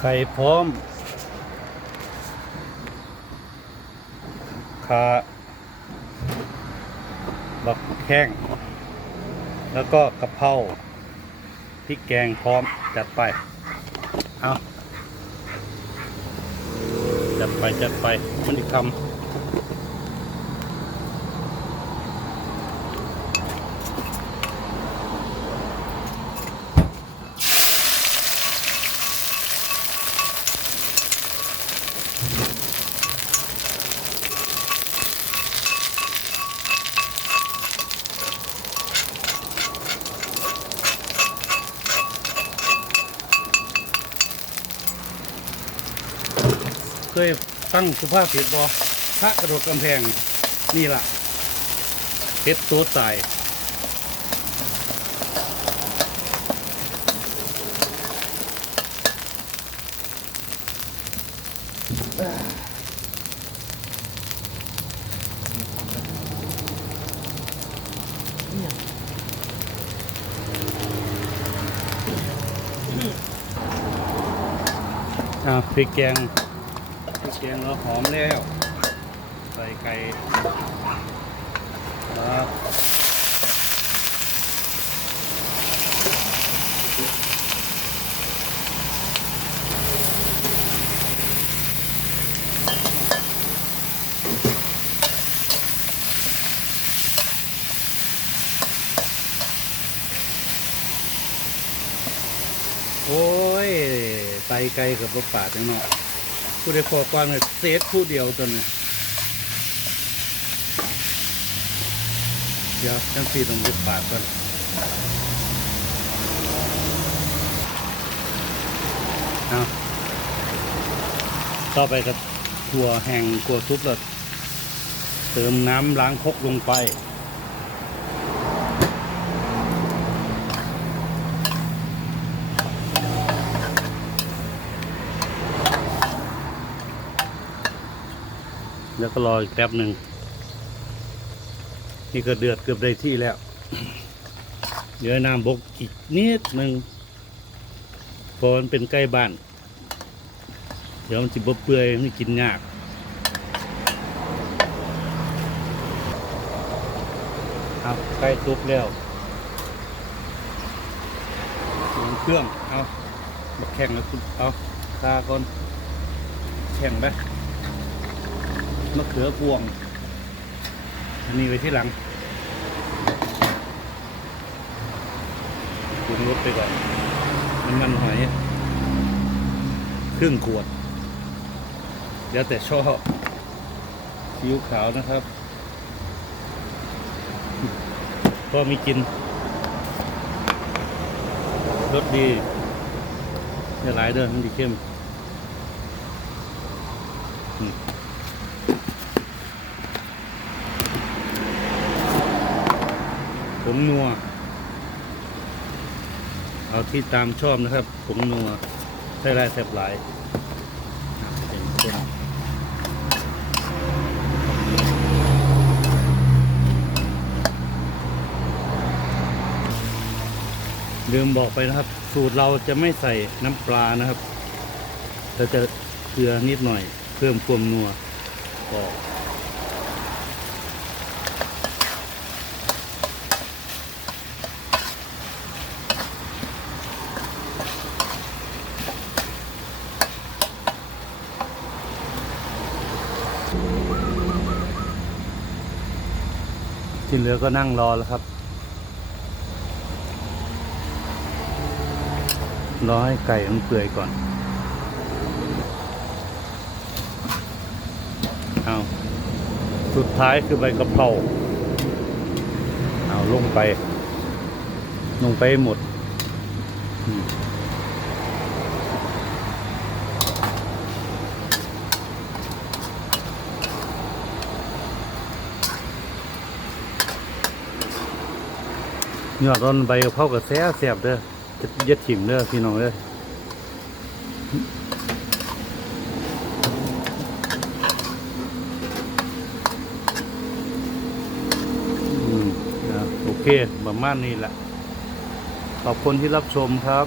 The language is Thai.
ไข่พร้อมขาบักแข้ง แล้วก็กะเพราพริกแกงพร้อมจัดไป เอาจัดไปจัดไปมันอีกคำ ยตั้งสุภาพเพชรบอพระกระโดดกำแพงนี่ล่ะเพชรตัวตายอ่าพริกแกง แกงเราหอมแล้ว ใส่ไก่ครับโอ้ยไตไก่กับรสป่าจังเนาะ ผู้ได้พอก่อนเลยเซฟผู้เดียวตัวนี้เดี๋ยวจังสีต้องรสป่าก่อนเอาต่อไปกับขัวแห้งขัวซุปเลยเติมน้ำล้างครกลงไป แล้วก็รออีกแป๊บหนึ่งนี่ก็เดือดเกือบได้ที่แล้ว เดี๋ยวน้ำบกอีกนิดหนึ่งเพอมันเป็นใกล้บ้าน เดี๋ยวมันจิบเปื่อยมันกินยากเอาใกล้สุกแล้วเครื่องเอามาแข่งแล้วคุณเอาคาก่อนแข่งไป มะเขือพวง อันนี้ไว้ที่หลังปรุงรสไปก่อนน้ำมันหอยครึ่งขวดเดี๋ยวแต่ชอบซีอิ๊วขาวนะครับก็มีกินรสดีจะหลายเด้อมันดีเข้มผ งนัว เอาที่ตามชอบนะครับผงนัวใส่ลายแสบหลายเป็นคนลืมบอกไปนะครับ สูตรเราจะไม่ใส่น้ำปลานะครับเราจะเกลือนิดหน่อย เพิ่มความนัวก็ ที่เหลือก็นั่งรอแล้วครับ รอให้ไก่มันเปื่อยก่อน เอาสุดท้ายคือใบกะเพราเอาลงไป ลงไปให้หมด อืม ยอดต้นใบกะเพรากับแสแสบเด้อจะยัดถิ่มเด้อพี่น้องเด้อโอเคประมาณนี้แหละขอบคุณที่รับชมครับ